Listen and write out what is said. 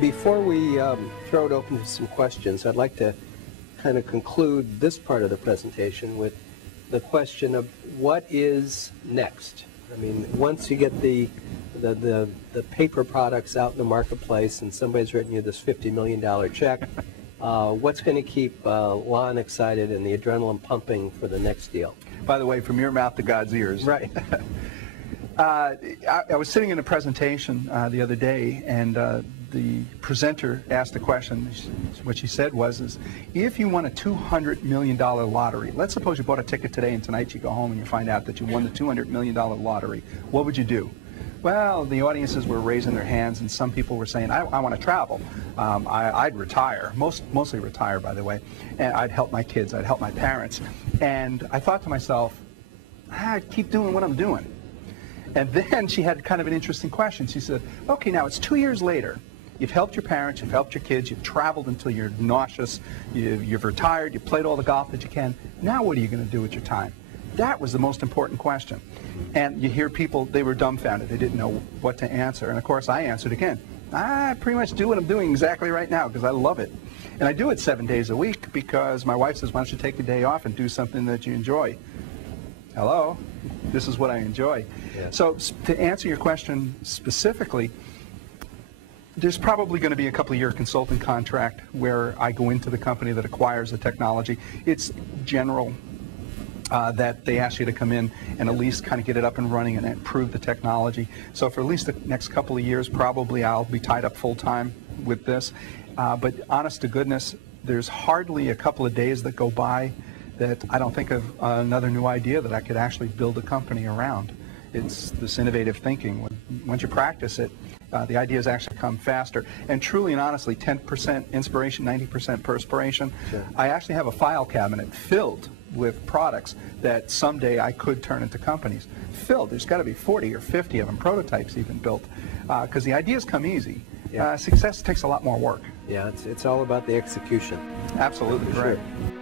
Before we throw it open to some questions, I'd like to kind of conclude this part of the presentation with the question of what is next. I mean, once you get the paper products out in the marketplace and somebody's written you this $50 million check, what's going to keep Lon excited and the adrenaline pumping for the next deal? By the way, from your mouth to God's ears. Right. I was sitting in a presentation the other day, and the presenter asked a question. What she said was, if you won a $200 million lottery, let's suppose you bought a ticket today and tonight you go home and you find out that you won the $200 million lottery, what would you do? Well, the audiences were raising their hands, and some people were saying, I want to travel. I'd retire, mostly retire, by the way, and I'd help my kids, I'd help my parents. And I thought to myself, I'd keep doing what I'm doing. And then she had kind of an interesting question. She said, okay, now it's 2 years later. You've helped your parents, you've helped your kids, you've traveled until you're nauseous, you've retired, you've played all the golf that you can. Now what are you going to do with your time? That was the most important question. And you hear people, they were dumbfounded. They didn't know what to answer. And of course, I answered again. I pretty much do what I'm doing exactly right now because I love it. And I do it 7 days a week because my wife says, why don't you take a day off and do something that you enjoy? Hello, this is what I enjoy. Yeah. So to answer your question specifically, there's probably going to be a couple-year consulting contract where I go into the company that acquires the technology. It's general that they ask you to come in and at least kind of get it up and running and improve the technology. So for at least the next couple of years, probably I'll be tied up full-time with this. But honest to goodness, there's hardly a couple of days that go by that I don't think of another new idea that I could actually build a company around. It's this innovative thinking. Once you practice it, the ideas actually come faster. And truly and honestly, 10% inspiration, 90% perspiration. Sure. I actually have a file cabinet filled with products that someday I could turn into companies. Filled. There's got to be 40 or 50 of them, prototypes even built, because the ideas come easy. Yeah. Success takes a lot more work. Yeah, it's all about the execution. Absolutely, correct. Sure.